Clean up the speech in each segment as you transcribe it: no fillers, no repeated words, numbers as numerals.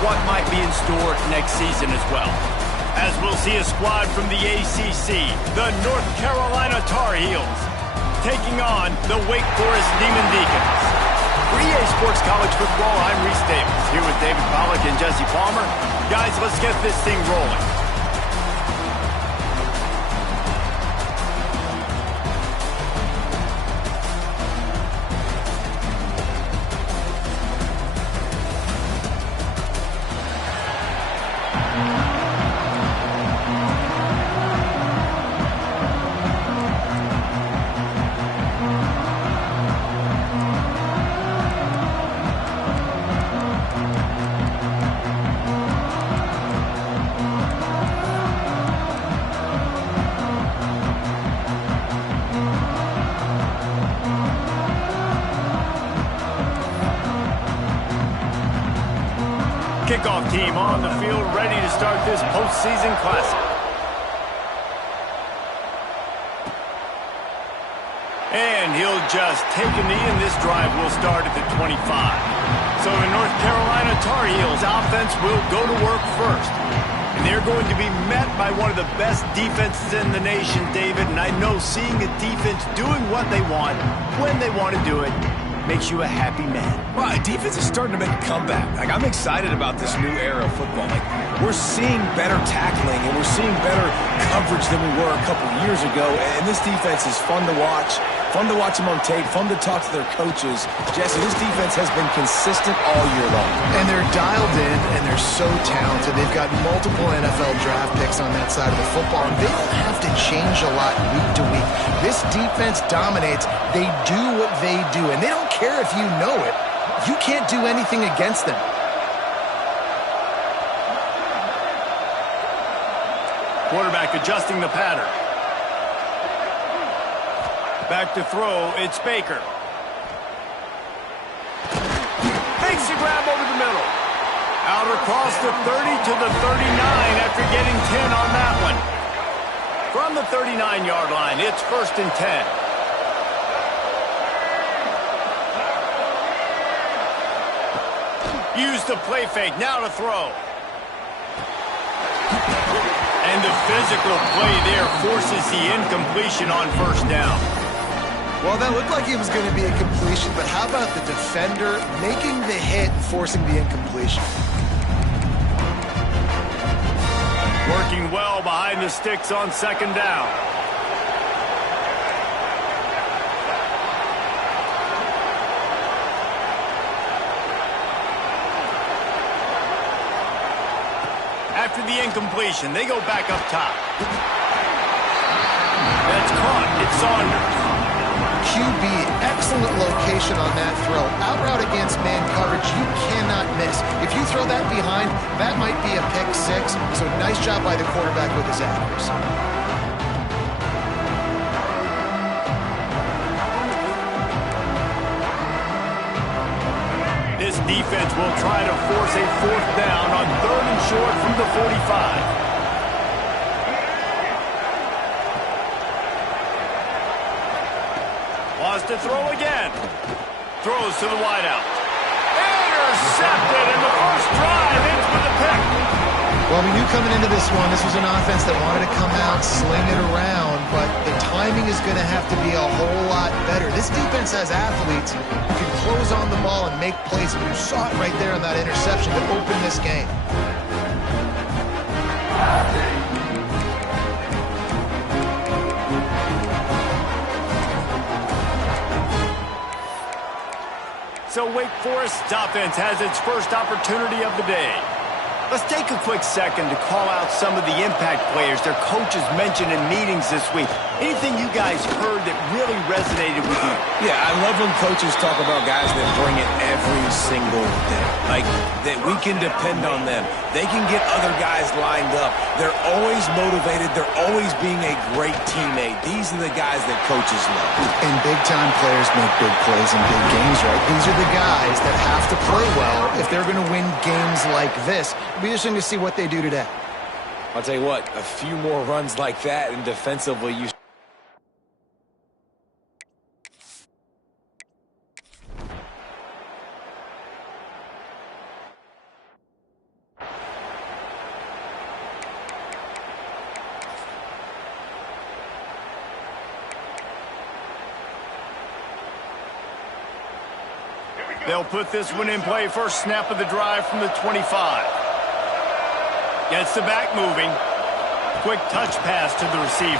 what might be in store next season as well. As we'll see a squad from the ACC, the North Carolina Tar Heels, taking on the Wake Forest Demon Deacons. For EA Sports College Football, I'm Reese Davis, here with David Pollack and Jesse Palmer. Guys, let's get this thing rolling. Kickoff team on the field, ready to start this postseason classic. And he'll just take a knee, and this drive will start at the 25. So the North Carolina Tar Heels offense will go to work first. And they're going to be met by one of the best defenses in the nation, David. And I know seeing a defense doing what they want, when they want to do it, makes you a happy man. Well, defense is starting to make a comeback. Like, I'm excited about this new era of football. Like, we're seeing better tackling and we're seeing better coverage than we were a couple years ago. And this defense is fun to watch. Fun to watch them on tape. Fun to talk to their coaches. Jesse, this defense has been consistent all year long. And they're dialed in, and they're so talented. They've got multiple NFL draft picks on that side of the football, and they don't have to change a lot week to week. This defense dominates. They do what they do, and they don't care if you know it. You can't do anything against them. Quarterback adjusting the pattern. Back to throw, it's Baker. Makes a grab over the middle. Out across the 30 to the 39 after getting 10 on that one. From the 39-yard line, it's 1st and 10. Use the play fake, now to throw. And the physical play there forces the incompletion on 1st down. Well, that looked like it was going to be a completion, but how about the defender making the hit and forcing the incompletion? Working well behind the sticks on 2nd down. After the incompletion, they go back up top. That's caught. It's Saunders. QB, excellent location on that throw. Out route against man coverage, you cannot miss. If you throw that behind, that might be a pick 6. So nice job by the quarterback with his accuracy. This defense will try to force a 4th down on 3rd and short from the 45. Wants to throw again. Throws to the wideout. Intercepted, and the first drive ends with a pick. Well, we knew coming into this one, this was an offense that wanted to come out, sling it around, but the timing is going to have to be a whole lot better. This defense has athletes who can close on the ball and make plays, and you saw it right there on that interception that opened this game. So Wake Forest's offense has its first opportunity of the day. Let's take a quick second to call out some of the impact players their coaches mentioned in meetings this week. Anything you guys heard that really resonated with you? Yeah, I love when coaches talk about guys that bring it every single day. Like, that we can depend on them. They can get other guys lined up. They're always motivated. They're always being a great teammate. These are the guys that coaches love. And big-time players make big plays in big games, right? These are the guys that have to play well if they're going to win games like this. It'll be interesting to see what they do today. I'll tell you what, a few more runs like that and defensively you They'll put this one in play first snap of the drive from the 25. Gets the back moving. Quick touch pass to the receiver.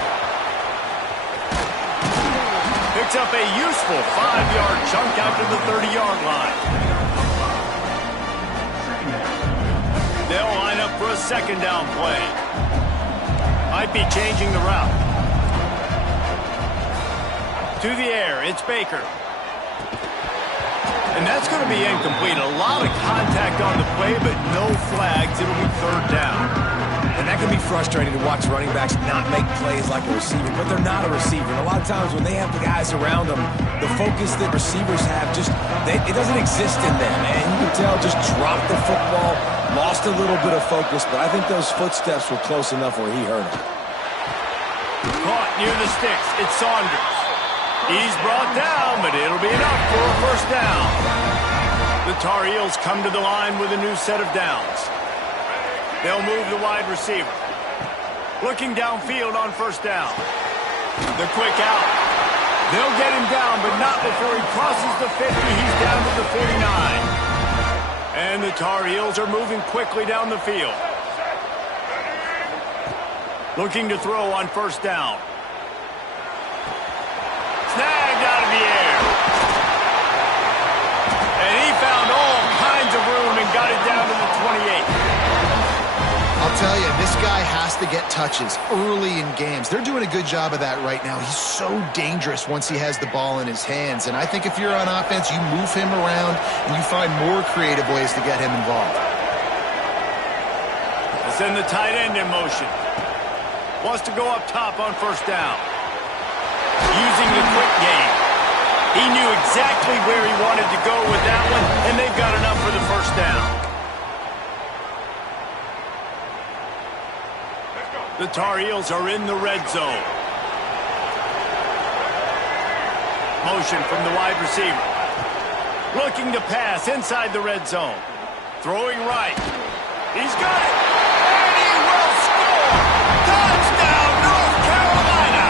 Picks up a useful 5-yard chunk out to the 30-yard line. They'll line up for a second down play. Might be changing the route. To the air, it's Baker. And that's going to be incomplete. A lot of contact on the play, but no flags. It'll be third down. And that can be frustrating to watch running backs not make plays like a receiver, but they're not a receiver. And a lot of times when they have the guys around them, the focus that receivers have it doesn't exist in them. And you can tell just dropped the football, lost a little bit of focus, but I think those footsteps were close enough where he heard them. Caught near the sticks. It's Saunders. He's brought down, but it'll be enough for a first down. The Tar Heels come to the line with a new set of downs. They'll move the wide receiver. Looking downfield on first down. The quick out. They'll get him down, but not before he crosses the 50. He's down to the 49. And the Tar Heels are moving quickly down the field. Looking to throw on first down. Snagged out of the air. And he found all kinds of room and got it down to the 28. I'll tell you, this guy has to get touches early in games. They're doing a good job of that right now. He's so dangerous once he has the ball in his hands. And I think if you're on offense, you move him around and you find more creative ways to get him involved. We'll send the tight end in motion. Wants to go up top on first down. Using the quick game. He knew exactly where he wanted to go with that one, and they've got enough for the first down. The Tar Heels are in the red zone. Motion from the wide receiver. Looking to pass inside the red zone. Throwing right. He's got it. And he will score. Touchdown, North Carolina.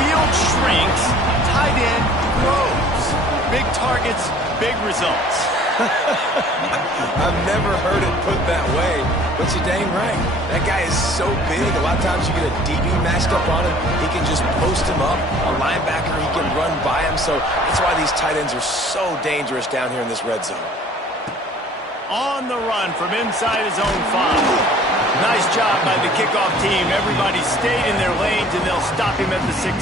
Field shrinks. Tight end grows. Big targets, big results. I've never heard it put that way, but you're dang right. That guy is so big. A lot of times you get a DB matched up on him. He can just post him up. A linebacker, he can run by him. So that's why these tight ends are so dangerous down here in this red zone. On the run from inside his own 5. Nice job by the kickoff team. Everybody stayed in their lanes, and they'll stop him at the 16.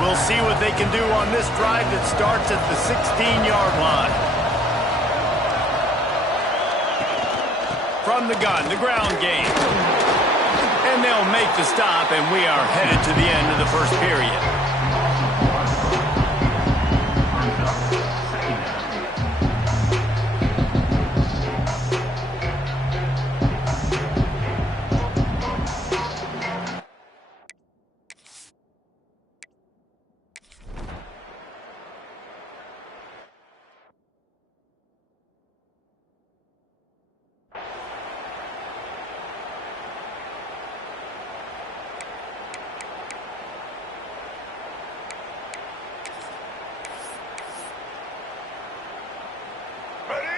We'll see what they can do on this drive that starts at the 16-yard line. From the gun, the ground game. And they'll make the stop, and we are headed to the end of the first period.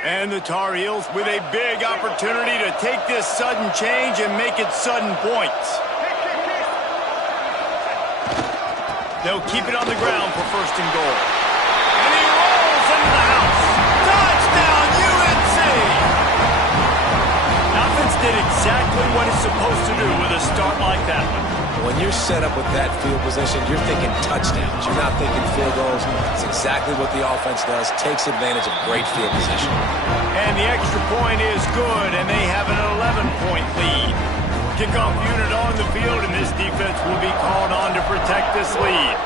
And the Tar Heels with a big opportunity to take this sudden change and make it sudden points. They'll keep it on the ground for first and goal. And he rolls into the house. Touchdown, UNC! Offense did exactly what it's supposed to do with a start like that one. When you're set up with that field position, you're thinking touchdowns. You're not thinking field goals. It's exactly what the offense does. Takes advantage of great field position. And the extra point is good, and they have an 11-point lead. Kickoff unit on the field, and this defense will be called on to protect this lead.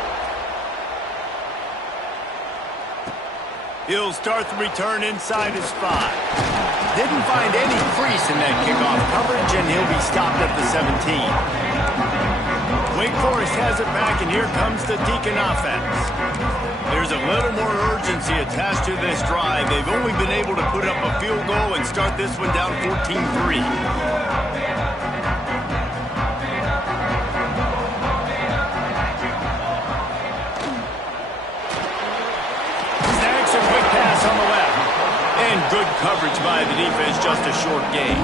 He'll start the return inside his 5. Didn't find any crease in that kickoff coverage, and he'll be stopped at the 17. Wake Forest has it back, and here comes the Deacon offense. There's a little more urgency attached to this drive. They've only been able to put up a field goal and start this one down 14-3. Snacks a quick pass on the left. And good coverage by the defense, just a short gain.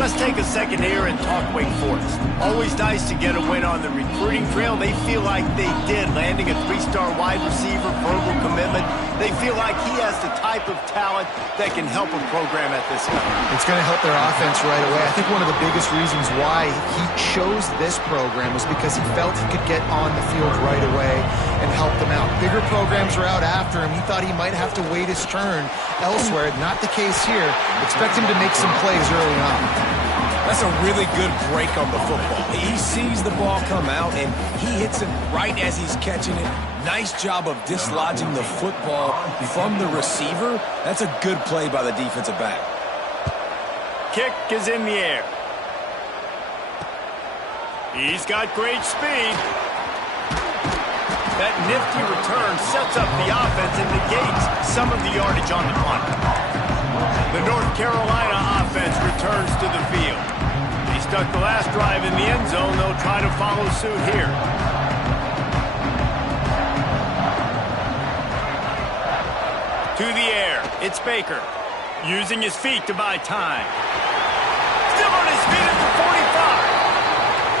Let's take a second here and talk Wake Forest. Always nice to get a win on the recruiting trail. They feel like they did, landing a 3-star wide receiver, verbal commitment. They feel like he has the type of talent that can help a program at this level. It's going to help their offense right away. I think one of the biggest reasons why he chose this program was because he felt he could get on the field right away and help them out. Bigger programs are out after him. He thought he might have to wait his turn elsewhere. Not the case here. Expect him to make some plays early on. That's a really good break on the football. He sees the ball come out, and he hits it right as he's catching it. Nice job of dislodging the football from the receiver. That's a good play by the defensive back. Kick is in the air. He's got great speed. That nifty return sets up the offense and negates some of the yardage on the punt. The North Carolina offense returns to the field. They stuck the last drive in the end zone. They'll try to follow suit here. To the air. It's Baker. Using his feet to buy time. Still on his feet at the 45.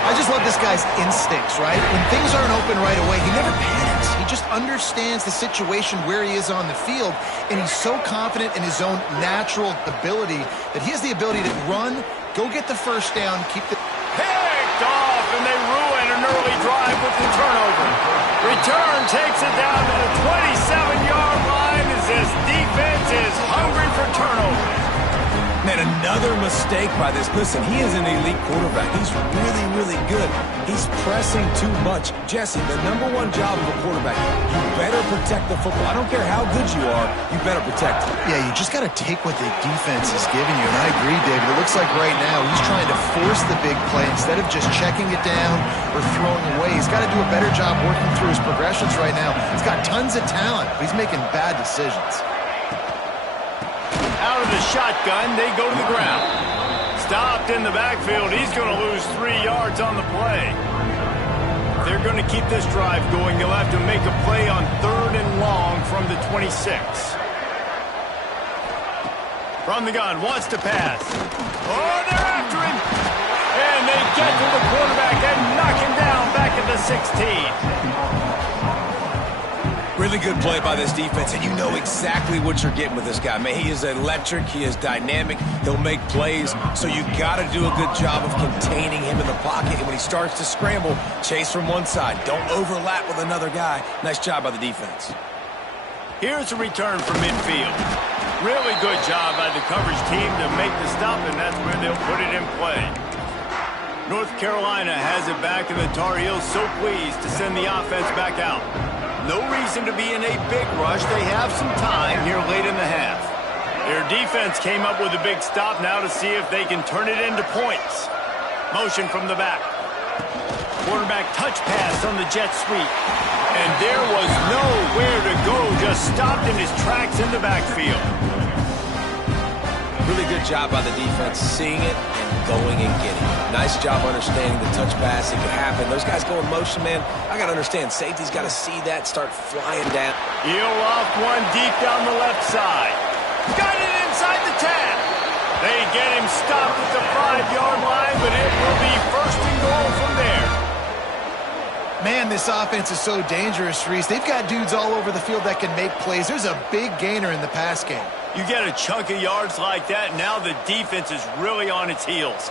I just love this guy's instincts, right? When things aren't open right away, he never panics. He just understands the situation where he is on the field, and he's so confident in his own natural ability that he has the ability to run, go get the first down, keep the... Picked off, and they ruin an early drive with the turnover. Return takes it down to the 27-yard line as this defense is hungry for turnovers. Man, another mistake by this. Listen, he is an elite quarterback. He's really, really good. He's pressing too much. Jesse, the #1 job of a quarterback, you better protect the football. I don't care how good you are, you better protect it. Yeah, you just got to take what the defense is giving you. And I agree, David. It looks like right now he's trying to force the big play instead of just checking it down or throwing away. He's got to do a better job working through his progressions right now. He's got tons of talent, but he's making bad decisions. Out of the shotgun, they go to the ground. Stopped in the backfield. He's going to lose 3 yards on the play. They're going to keep this drive going. They'll have to make a play on 3rd and long from the 26. From the gun, wants to pass. Oh, they're after him. And they get to the quarterback and knock him down back at the 16. Really good play by this defense, and you know exactly what you're getting with this guy. Man, he is electric. He is dynamic. He'll make plays, so you got to do a good job of containing him in the pocket. And when he starts to scramble, chase from one side. Don't overlap with another guy. Nice job by the defense. Here's a return from midfield. Really good job by the coverage team to make the stop, and that's where they'll put it in play. North Carolina has it back, and the Tar Heels so pleased to send the offense back out. No reason to be in a big rush. They have some time here late in the half. Their defense came up with a big stop now to see if they can turn it into points. Motion from the back. Quarterback touch pass on the jet sweep. And there was nowhere to go, just stopped in his tracks in the backfield. Really good job by the defense, seeing it and going and getting it. Nice job understanding the touch pass. It could happen. Those guys go in motion, man. I got to understand, safety's got to see that, start flying down. He'll off one deep down the left side. Got it inside the 10. They get him stopped at the 5-yard line, but it will be 1st and goal from there. Man, this offense is so dangerous, Reese. They've got dudes all over the field that can make plays. There's a big gainer in the pass game. You get a chunk of yards like that, now the defense is really on its heels.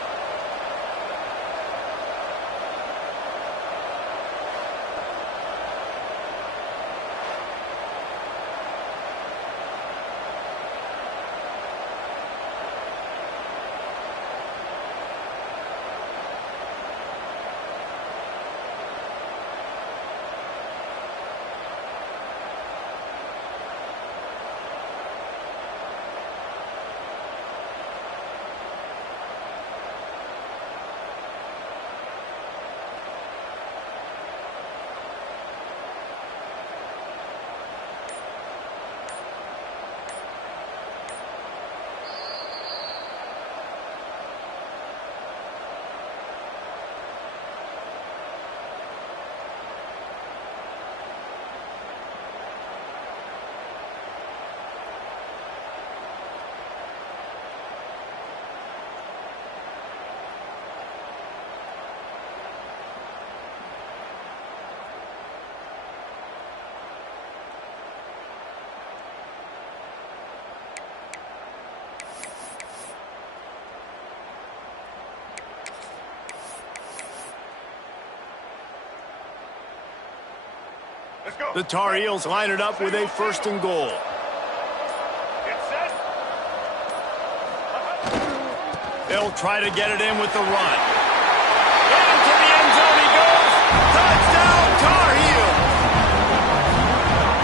The Tar Heels line it up with a 1st and goal. They'll try to get it in with the run. Into the end zone he goes. Touchdown, Tar Heels!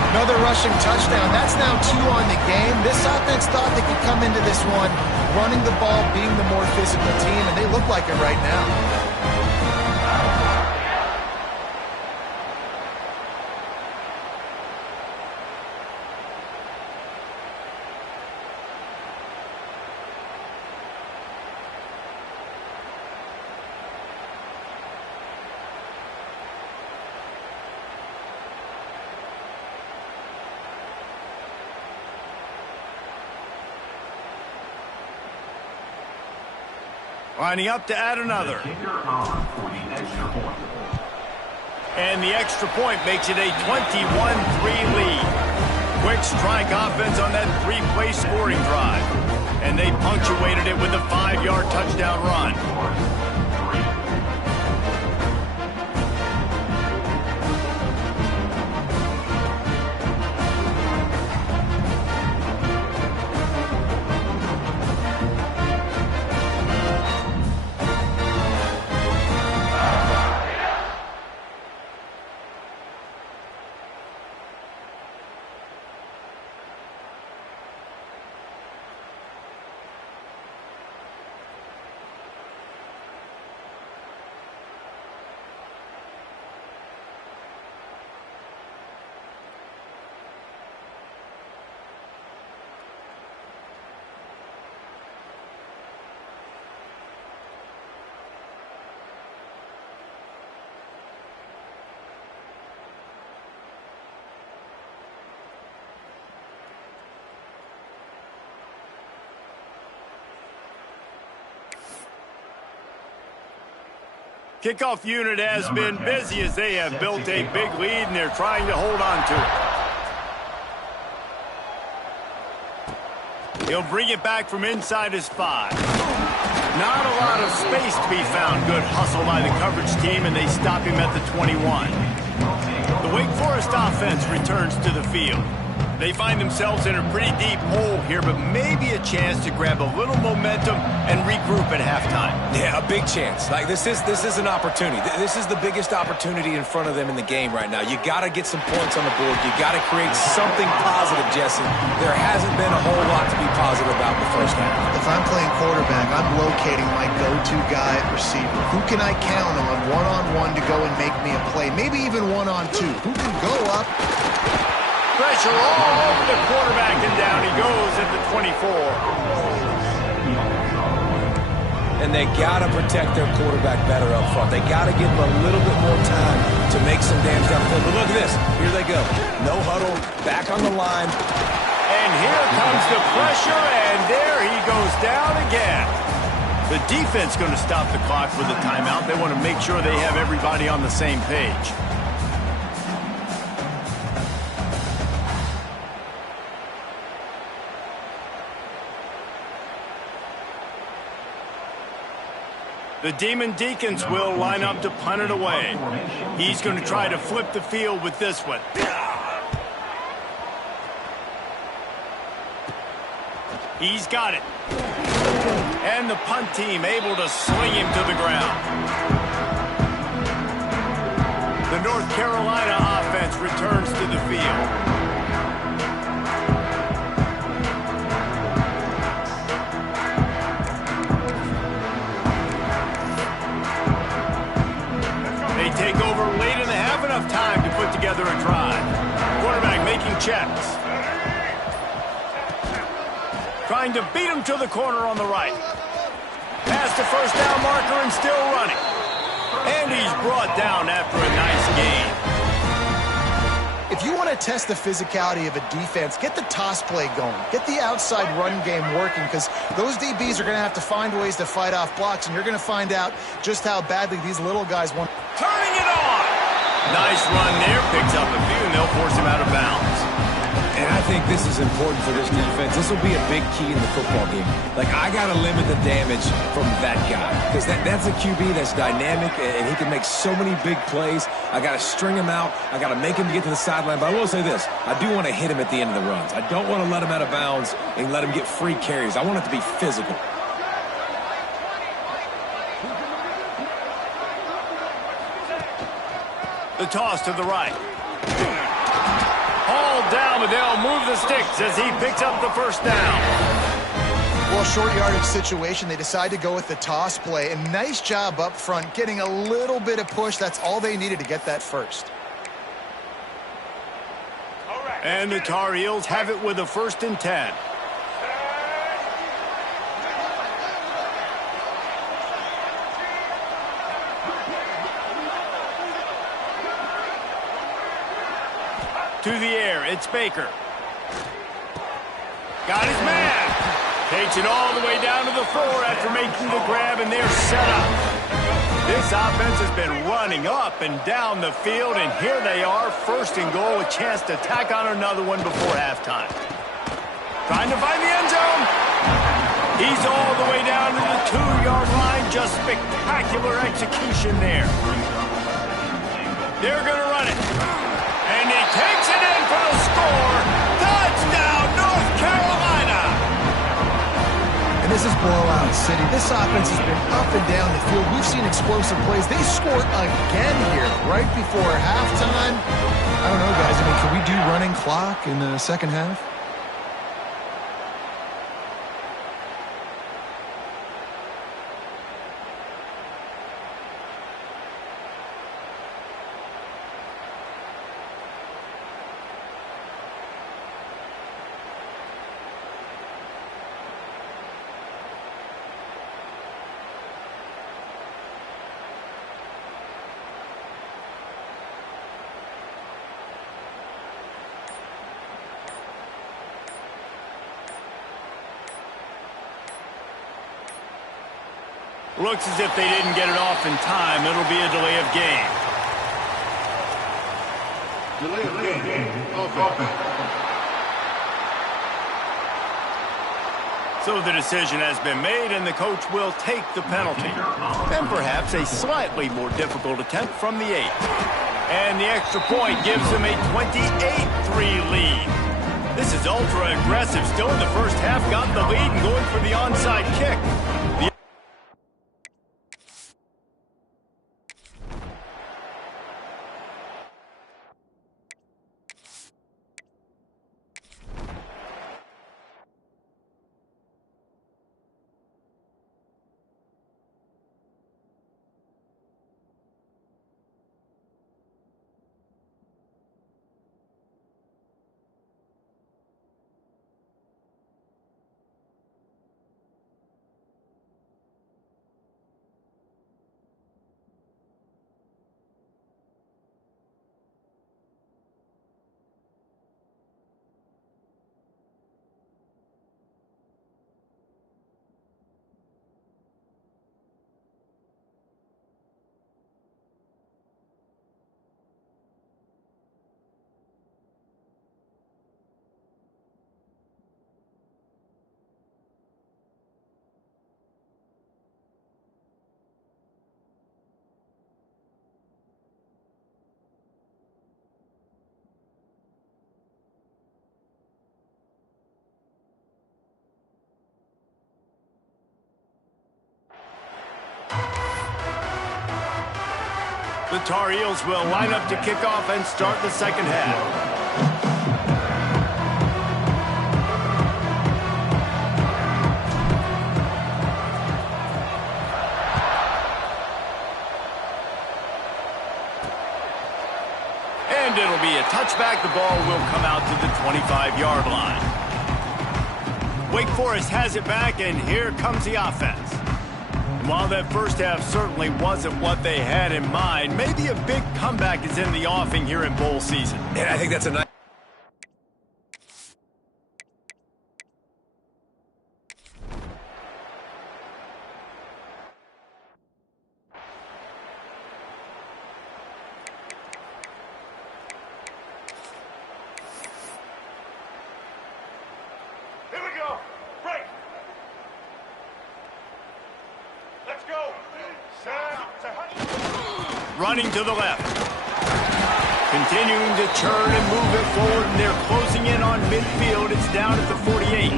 Another rushing touchdown. That's now 2 on the game. This offense thought they could come into this one running the ball, being the more physical team, and they look like it right now. Lining up to add another. And the extra point makes it a 21-3 lead. Quick strike offense on that 3-play scoring drive. And they punctuated it with a 5-yard touchdown run. Kickoff unit has been busy as they have built a big lead and they're trying to hold on to it. He'll bring it back from inside his 5. Not a lot of space to be found. Good hustle by the coverage team, and they stop him at the 21. The Wake Forest offense returns to the field. They find themselves in a pretty deep hole here, but maybe a chance to grab a little momentum and regroup at halftime. Yeah, a big chance. Like this is an opportunity. This is the biggest opportunity in front of them in the game right now. You got to get some points on the board. You got to create something positive, Jesse. There hasn't been a whole lot to be positive about in the first half. If I'm playing quarterback, I'm locating my go-to guy at receiver. Who can I count on one-on-one to go and make me a play? Maybe even one-on-two. Who can go up? Pressure all over the quarterback, and down he goes at the 24. And they got to protect their quarterback better up front. They got to give him a little bit more time to make some damage down the field. But look at this. Here they go. No huddle, back on the line. And here comes the pressure, and there he goes down again. The defense going to stop the clock with a timeout. They want to make sure they have everybody on the same page. The Demon Deacons will line up to punt it away. He's going to try to flip the field with this one. He's got it. And the punt team able to sling him to the ground. The North Carolina offense returns to the field. Take over late in the half, enough time to put together a drive. Quarterback making checks. Trying to beat him to the corner on the right. Past the first down marker and still running. And he's brought down after a nice gain. If you want to test the physicality of a defense, get the toss play going. Get the outside run game working, because those DBs are going to have to find ways to fight off blocks, and you're going to find out just how badly these little guys want. Turning it on! Nice run there, picks up a few, and they'll force him out of bounds. And I think this is important for this defense. This will be a big key in the football game. Like, I got to limit the damage from that guy because that's a QB that's dynamic, and he can make so many big plays. I got to string him out. I got to make him get to the sideline. But I will say this. I do want to hit him at the end of the runs. I don't want to let him out of bounds and let him get free carries. I want it to be physical. The toss to the right. Hauled down, but they'll move the sticks as he picks up the first down. Well, short yardage situation, they decide to go with the toss play. And nice job up front, getting a little bit of push. That's all they needed to get that first. And the Tar Heels have it with a 1st and 10. To the air, it's Baker. Got his man. Takes it all the way down to the 4 after making the grab, and they're set up. This offense has been running up and down the field, and here they are, 1st and goal, a chance to tack on another one before halftime. Trying to find the end zone. He's all the way down to the 2-yard line. Just spectacular execution there. They're going to run it. And he takes it in for the score. Touchdown, North Carolina. And this is blowout city. This offense has been up and down the field. We've seen explosive plays. They scored again here right before halftime. I don't know, guys. I mean, can we do running clock in the second half? Looks as if they didn't get it off in time. It'll be a delay of game. Delay of game. Offense. So the decision has been made, and the coach will take the penalty. And perhaps a slightly more difficult attempt from the 8. And the extra point gives them a 28-3 lead. This is ultra aggressive. Still in the first half, got the lead and going for the onside kick. The Tar Heels will line up to kick off and start the second half. And it'll be a touchback. The ball will come out to the 25-yard line. Wake Forest has it back, and here comes the offense. While that first half certainly wasn't what they had in mind, maybe a big comeback is in the offing here in bowl season. And I think that's a nice... Running to the left. Continuing to churn and move it forward, and they're closing in on midfield. It's down at the 48.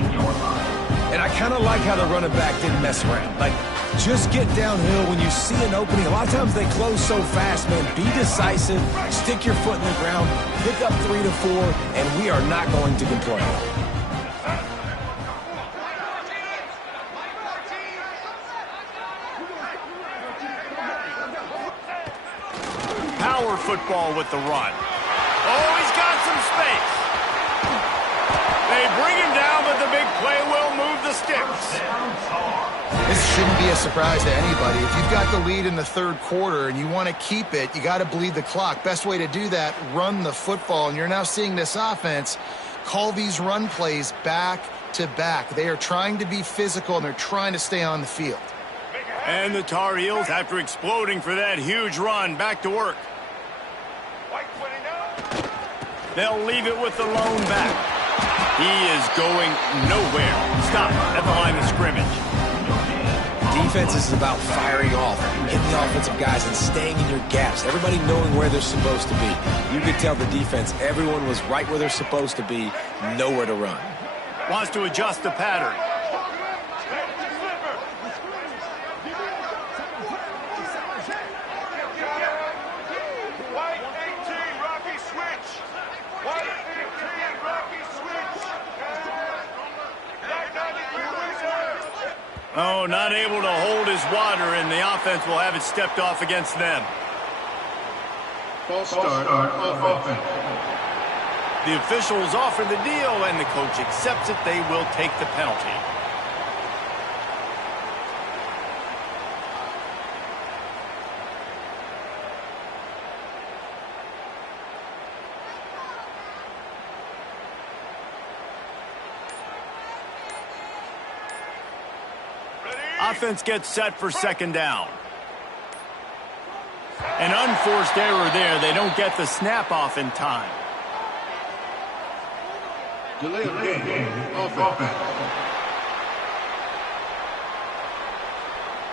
And I kind of like how the running back didn't mess around. Like, just get downhill when you see an opening. A lot of times they close so fast, man. Be decisive, stick your foot in the ground, pick up 3 to 4, and we are not going to complain. Power football with the run. Oh, he's got some space. They bring him down, but the big play will move the sticks. This shouldn't be a surprise to anybody. If you've got the lead in the third quarter and you want to keep it, you got to bleed the clock. Best way to do that, run the football. And you're now seeing this offense call these run plays back to back. They are trying to be physical, and they're trying to stay on the field. And the Tar Heels, after exploding for that huge run, back to work. They'll leave it with the lone back. He is going nowhere. Stop at the line of scrimmage. Defense is about firing off, hitting the offensive guys, and staying in your gaps. Everybody knowing where they're supposed to be. You could tell the defense, everyone was right where they're supposed to be, nowhere to run. Wants to adjust the pattern. Oh, not able to hold his water, and the offense will have it stepped off against them. False start on offense. The officials offer the deal, and the coach accepts it. They will take the penalty. Offense gets set for second down. An unforced error there. They don't get the snap off in time. Delay of game, offense.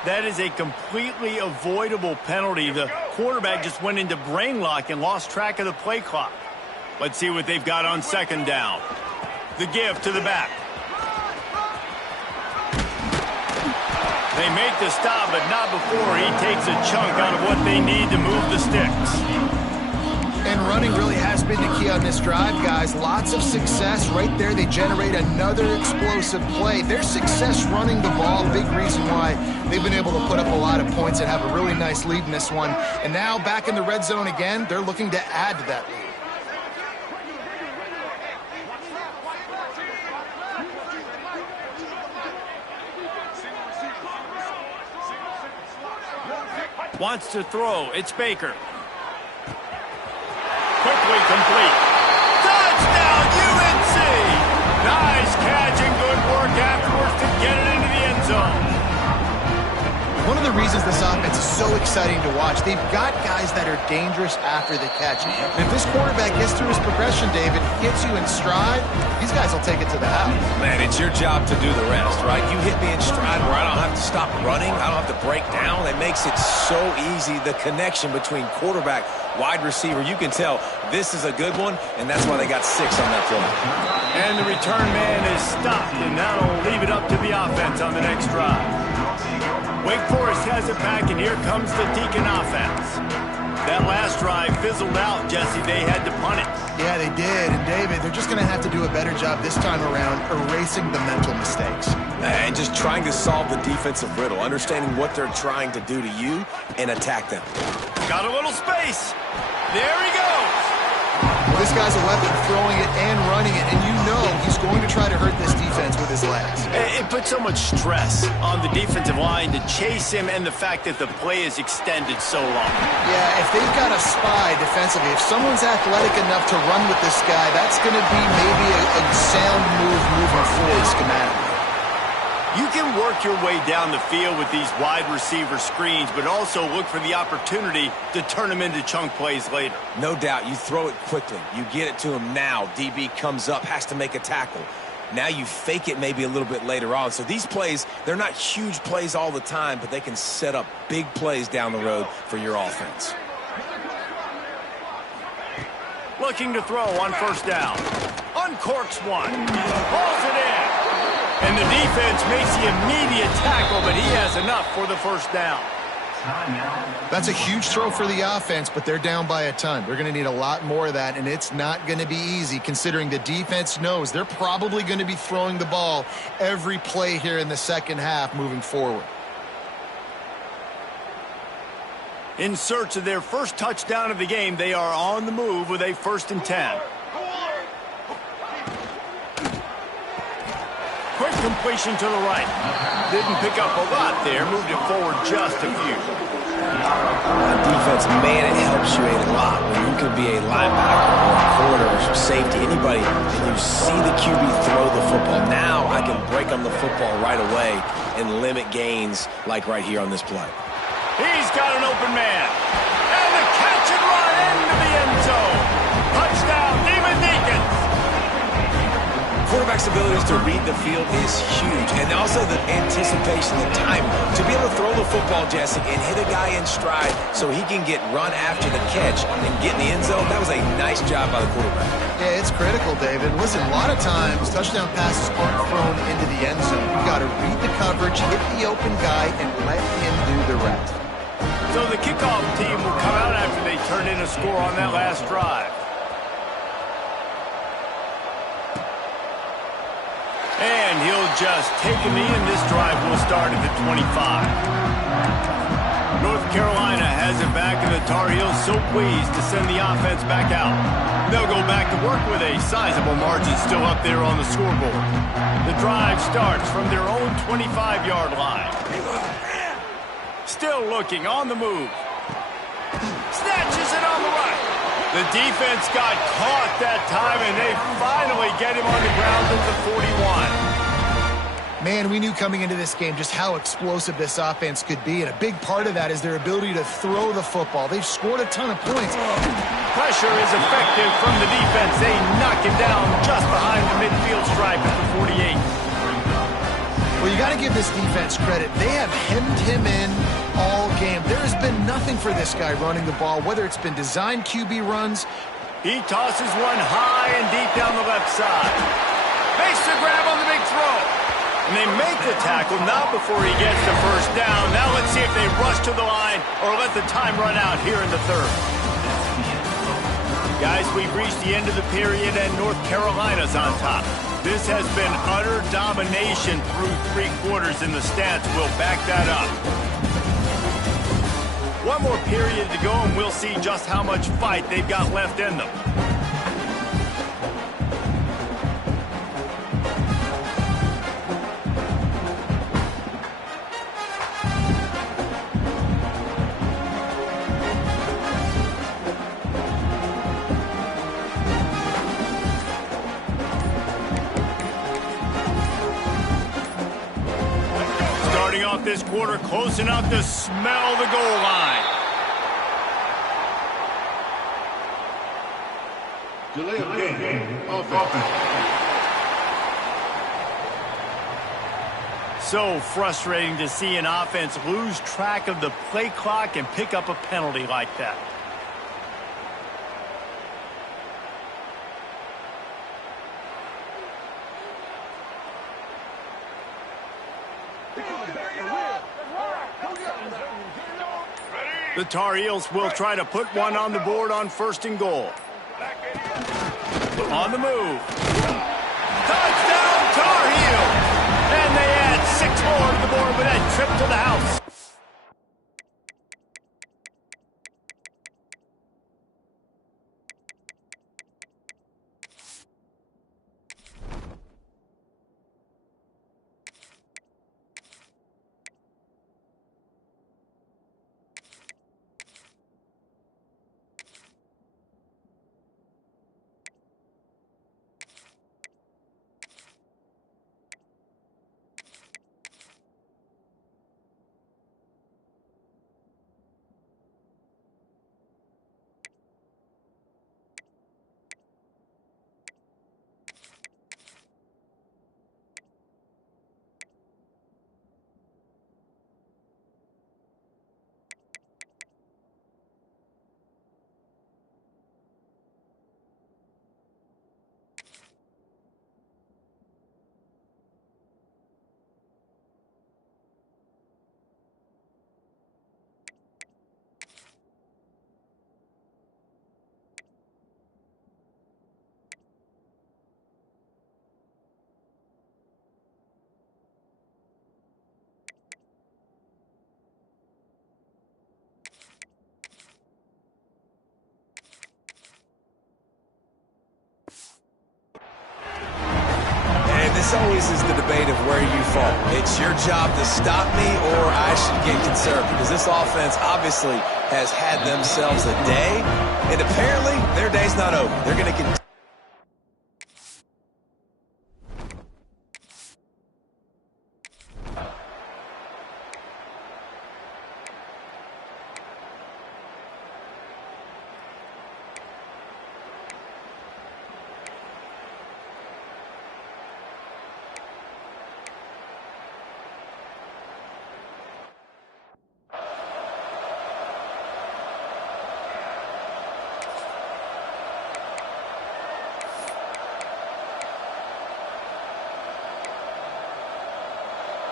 That is a completely avoidable penalty. The quarterback just went into brain lock and lost track of the play clock. Let's see what they've got on second down. The give to the back. They make the stop, but not before he takes a chunk out of what they need to move the sticks. And running really has been the key on this drive, guys. Lots of success right there. They generate another explosive play. Their success running the ball, big reason why they've been able to put up a lot of points and have a really nice lead in this one. And now back in the red zone again, they're looking to add to that lead. Wants to throw. It's Baker. Quickly complete. Touchdown, UNC! Nice catch and good work afterwards to get it into the end zone. One of the reasons this offense is so exciting to watch, they've got guys that are dangerous after the catch. And if this quarterback gets through his progression, David, hits you in stride, these guys will take it to the house. Man, it's your job to do the rest, right? You hit me in stride where I don't have to stop running. I don't have to break down. That makes it so easy. The connection between quarterback, wide receiver, you can tell this is a good one, and that's why they got 6 on that play. And the return man is stopped, and now will leave it up to the offense on the next drive. Wake Forest has it back, and here comes the Deacon offense. That last drive fizzled out, Jesse. They had to punt it. Yeah, they did. And, David, they're just going to have to do a better job this time around erasing the mental mistakes. And just trying to solve the defensive riddle, understanding what they're trying to do to you and attack them. Got a little space. There he goes. Well, this guy's a weapon, throwing it and running it, and you know he's going to try to hurt this defense with his legs. It puts so much stress on the defensive line to chase him, and the fact that the play is extended so long. Yeah, if they've got a spy defensively, if someone's athletic enough to run with this guy, that's going to be maybe a sound move moving forward schematically. You can work your way down the field with these wide receiver screens, but also look for the opportunity to turn them into chunk plays later. No doubt, you throw it quickly. You get it to him now. DB comes up, has to make a tackle. Now you fake it maybe a little bit later on. So these plays, they're not huge plays all the time, but they can set up big plays down the road for your offense. Looking to throw on first down. Uncorks one. Hauls it in. And the defense makes the immediate tackle, but he has enough for the first down. That's a huge throw for the offense, but they're down by a ton. They're going to need a lot more of that, and it's not going to be easy considering the defense knows they're probably going to be throwing the ball every play here in the second half moving forward. In search of their first touchdown of the game, they are on the move with a 1st and 10. Quick completion to the right. Didn't pick up a lot there. Moved it forward just a few. On defense, man, it helps you a lot when you can be a linebacker or a corner or safety, anybody, and you see the QB throw the football. Now I can break on the football right away and limit gains like right here on this play. He's got an open man. And the catch and run into the end zone. Touchdown, Demon Deacons. Quarterback's abilities to read the field is huge, and also the anticipation, the time to be able to throw the football, Jesse, and hit a guy in stride so he can get run after the catch and get in the end zone. That was a nice job by the quarterback. Yeah, it's critical, David. Listen, a lot of times touchdown passes aren't thrown into the end zone. You've got to read the coverage, hit the open guy, and let him do the rest. So the kickoff team will come out after they turn in a score on that last drive. And he'll just take a knee, and this drive will start at the 25. North Carolina has it back, and the Tar Heels so pleased to send the offense back out. They'll go back to work with a sizable margin still up there on the scoreboard. The drive starts from their own 25-yard line. Still looking on the move. Snatches it on the right. The defense got caught that time, and they finally get him on the ground at the 41. Man, we knew coming into this game just how explosive this offense could be, and a big part of that is their ability to throw the football. They've scored a ton of points. Pressure is effective from the defense. They knock him down just behind the midfield stripe at the 48. Well, you got to give this defense credit. They have hemmed him in all game. There has been nothing for this guy running the ball, whether it's been designed QB runs. He tosses one high and deep down the left side. Makes the grab on the big throw. And they make the tackle, not before he gets the first down. Now let's see if they rush to the line or let the time run out here in the third. Guys, we've reached the end of the period, and North Carolina's on top. This has been utter domination through 3 quarters, and the stats will back that up. One more period to go, and we'll see just how much fight they've got left in them. Starting off this quarter close enough to smell the goal line. Delay of game. Offense. So frustrating to see an offense lose track of the play clock and pick up a penalty like that. The Tar Heels will try to put one on the board on 1st and goal. On the move. Touchdown, Tar Heels! And they add 6 more to the board with that trip to the house. this always is the debate of where you fall. It's your job to stop me or I should get conservative, because this offense obviously has had themselves a day, and apparently their day's not over. They're going to continue.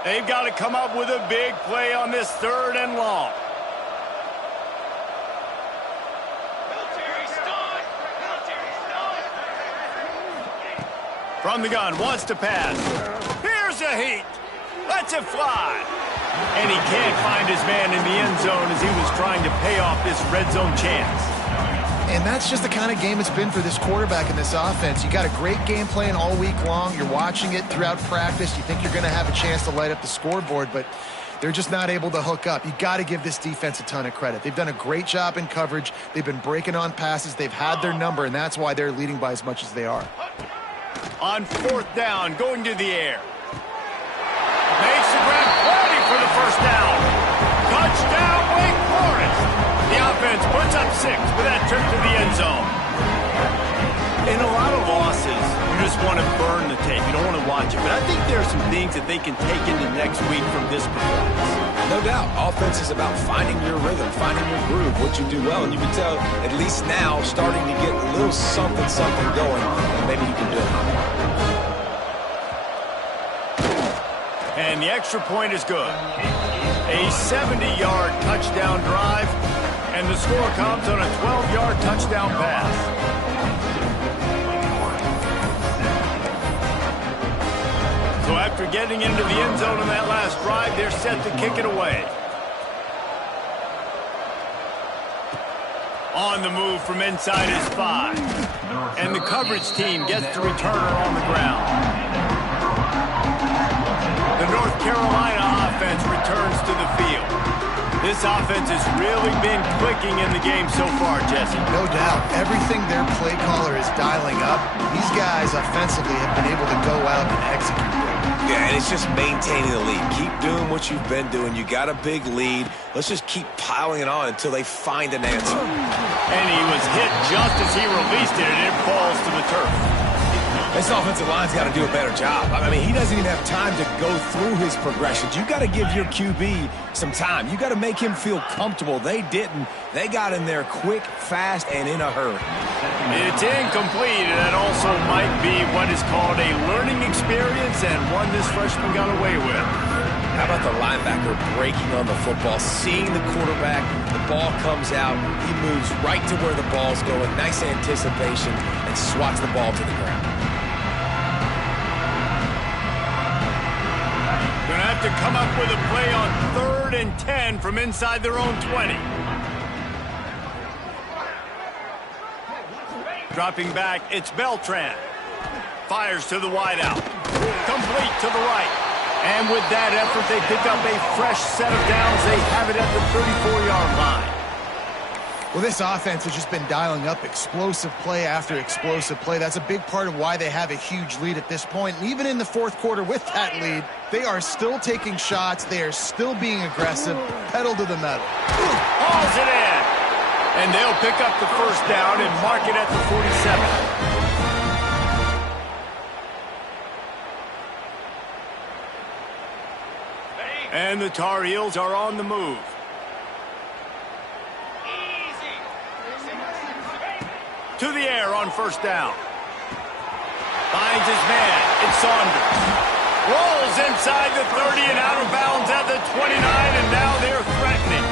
They've got to come up with a big play on this 3rd and long. From the gun, wants to pass. Here's a heat. Lets it fly. And he can't find his man in the end zone as he was trying to pay off this red zone chance. And that's just the kind of game it's been for this quarterback in this offense. You got a great game plan all week long. You're watching it throughout practice. You think you're going to have a chance to light up the scoreboard, but they're just not able to hook up. You got to give this defense a ton of credit. They've done a great job in coverage. They've been breaking on passes. They've had their number, and that's why they're leading by as much as they are. On 4th down, going to the air. Makes the grab, ready for the 1st down. Touchdown, Wake Forest. The offense puts up 6 with that trip to the end zone. In a lot of losses, you just want to burn the tape. You don't want to watch it. But I think there are some things that they can take into next week from this performance. No doubt. Offense is about finding your rhythm, finding your groove, what you do well. And you can tell, at least now, starting to get a little something going. And maybe you can do it. And the extra point is good. A 70-yard touchdown drive. And the score comes on a 12-yard touchdown pass. So after getting into the end zone on that last drive, they're set to kick it away. On the move from inside his 5. And the coverage team gets the returner on the ground. The North Carolina offense returns to the field. This offense has really been clicking in the game so far, Jesse. No doubt. Everything their play caller is dialing up, these guys offensively have been able to go out and execute. Yeah, and it's just maintaining the lead. Keep doing what you've been doing. You got a big lead. Let's just keep piling it on until they find an answer. And he was hit just as he released it, and it falls to the turf. This offensive line's got to do a better job. I mean, he doesn't even have time to go through his progressions. You got to give your QB some time. You got to make him feel comfortable. They didn't. They got in there quick, fast, and in a hurry. It's incomplete, and that also might be what is called a learning experience and one this freshman got away with. How about the linebacker breaking on the football, seeing the quarterback, the ball comes out, he moves right to where the ball's going, nice anticipation, and swats the ball to the ground. Going to have to come up with a play on 3rd and 10 from inside their own 20. Dropping back, it's Beltran. Fires to the wideout. Complete to the right. And with that effort, they pick up a fresh set of downs. They have it at the 34-yard line. Well, this offense has just been dialing up explosive play after explosive play. That's a big part of why they have a huge lead at this point. And even in the 4th quarter with that lead, they are still taking shots. They are still being aggressive. Pedal to the metal. Hauls it in. And they'll pick up the 1st down and mark it at the 47. And the Tar Heels are on the move. To the air on 1st down. Finds his man. It's Saunders. Rolls inside the 30 and out of bounds at the 29, and now they're threatening.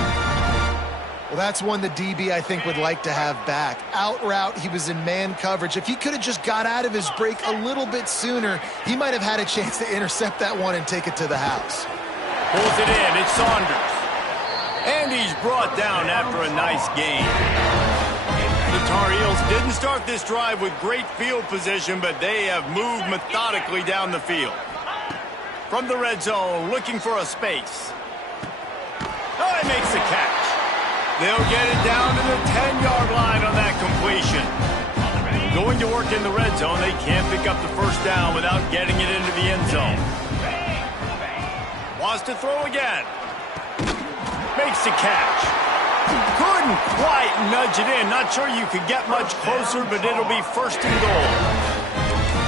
Well, that's one the DB, I think, would like to have back. Out route, he was in man coverage. If he could have just got out of his break a little bit sooner, he might have had a chance to intercept that one and take it to the house. Pulls it in. It's Saunders. And he's brought down after a nice gain. The Tar Heels didn't start this drive with great field position, but they have moved methodically down the field. From the red zone, looking for a space. Oh, he makes the catch. They'll get it down to the 10-yard line on that completion. Going to work in the red zone, they can't pick up the first down without getting it into the end zone. Wants to throw again. Makes the catch. Couldn't quite nudge it in. Not sure you could get much closer, but it'll be first and goal.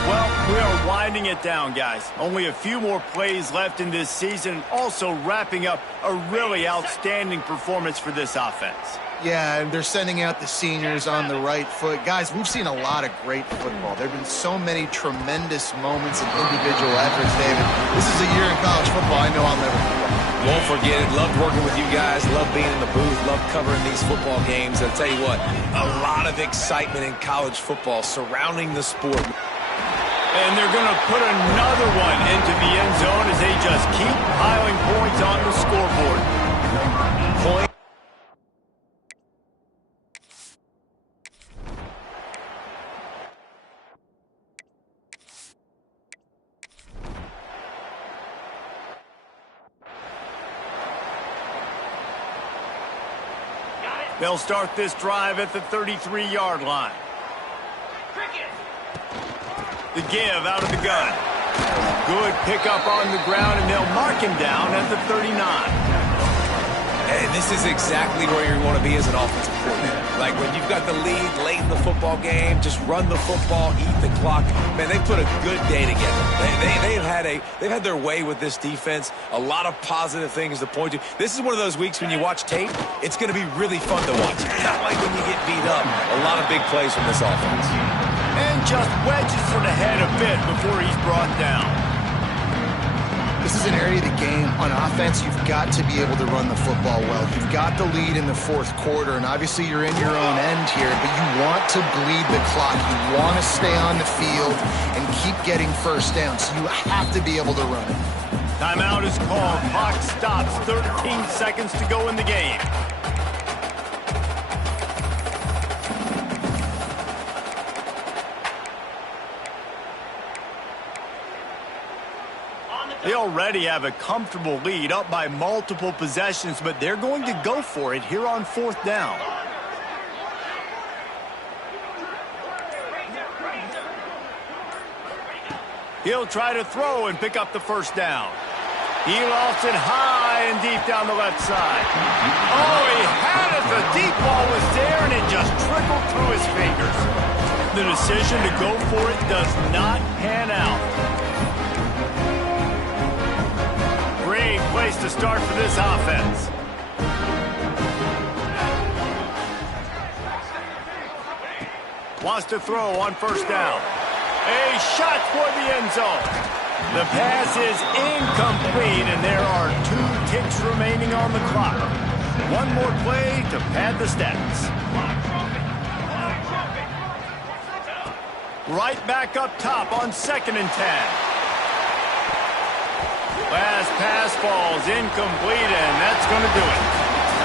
Well, we are winding it down, guys. Only a few more plays left in this season. Also wrapping up a really outstanding performance for this offense. Yeah, and they're sending out the seniors on the right foot. Guys, we've seen a lot of great football. There have been so many tremendous moments and individual efforts, David. This is a year in college football I know I'll never forget. Won't forget it. Loved working with you guys. Loved being in the booth. Loved covering these football games. I'll tell you what, a lot of excitement in college football surrounding the sport. And they're going to put another one into the end zone as they just keep piling points on the scoreboard. Point. They'll start this drive at the 33-yard line. The give out of the gun. Good pickup on the ground, and they'll mark him down at the 39. And this is exactly where you want to be as an offensive coordinator. Like when you've got the lead late in the football game, just run the football, eat the clock. Man, they put a good day together. They've had their way with this defense. A lot of positive things to point to. This is one of those weeks when you watch tape, it's going to be really fun to watch. Not like when you get beat up. A lot of big plays from this offense. And just wedges it ahead a bit before he's brought down. This is an area of the game. On offense, you've got to be able to run the football well. You've got the lead in the fourth quarter, and obviously you're in your own end here, but you want to bleed the clock. You want to stay on the field and keep getting first down, so you have to be able to run it. Timeout is called. Clock stops. 13 seconds to go in the game. They already have a comfortable lead, up by multiple possessions, but they're going to go for it here on fourth down. He'll try to throw and pick up the first down. He lost it high and deep down the left side. Oh, he had it. The deep ball was there, and it just trickled through his fingers. The decision to go for it does not pan out. Great place to start for this offense. Wants to throw on first down. A shot for the end zone. The pass is incomplete, and there are 2 ticks remaining on the clock. One more play to pad the stats. Right back up top on 2nd and 10. Last pass falls incomplete, and that's going to do it.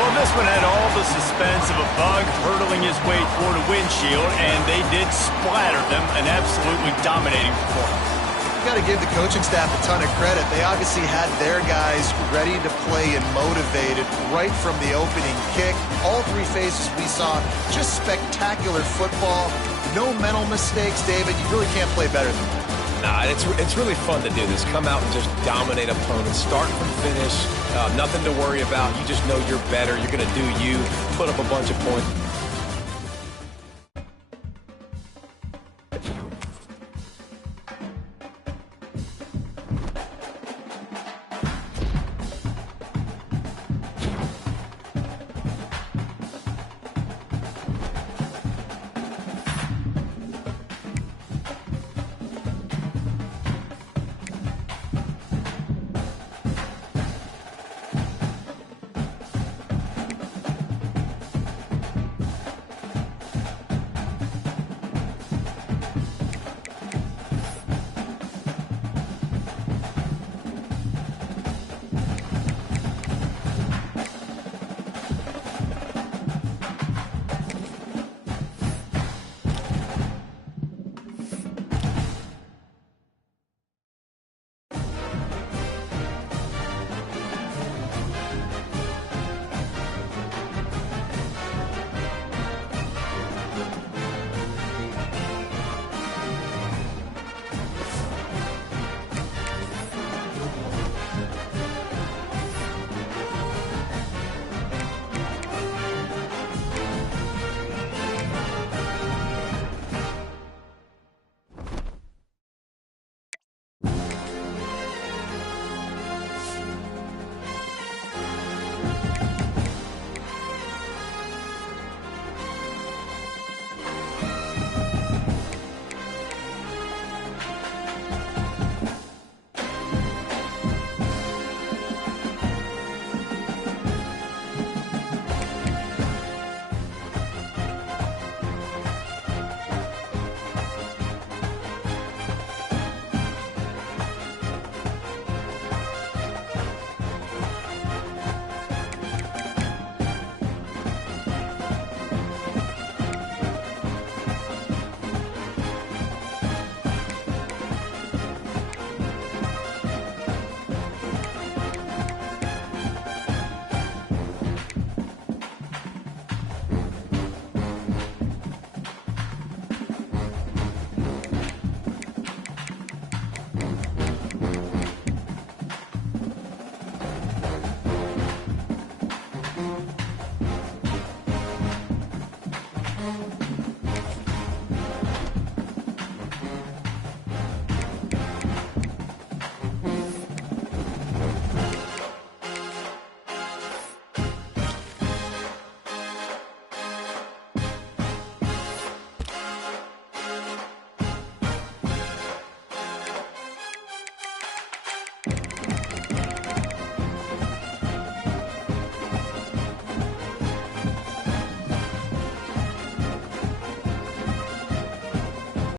Well, this one had all the suspense of a bug hurtling his way toward a windshield, and they did splatter them, an absolutely dominating performance. You've got to give the coaching staff a ton of credit. They obviously had their guys ready to play and motivated right from the opening kick. All 3 phases we saw, just spectacular football. No mental mistakes, David. You really can't play better than that. Nah, it's really fun to do this. Come out and just dominate opponents. Start from finish. Nothing to worry about. You just know you're better. You're going to do you. Put up a bunch of points.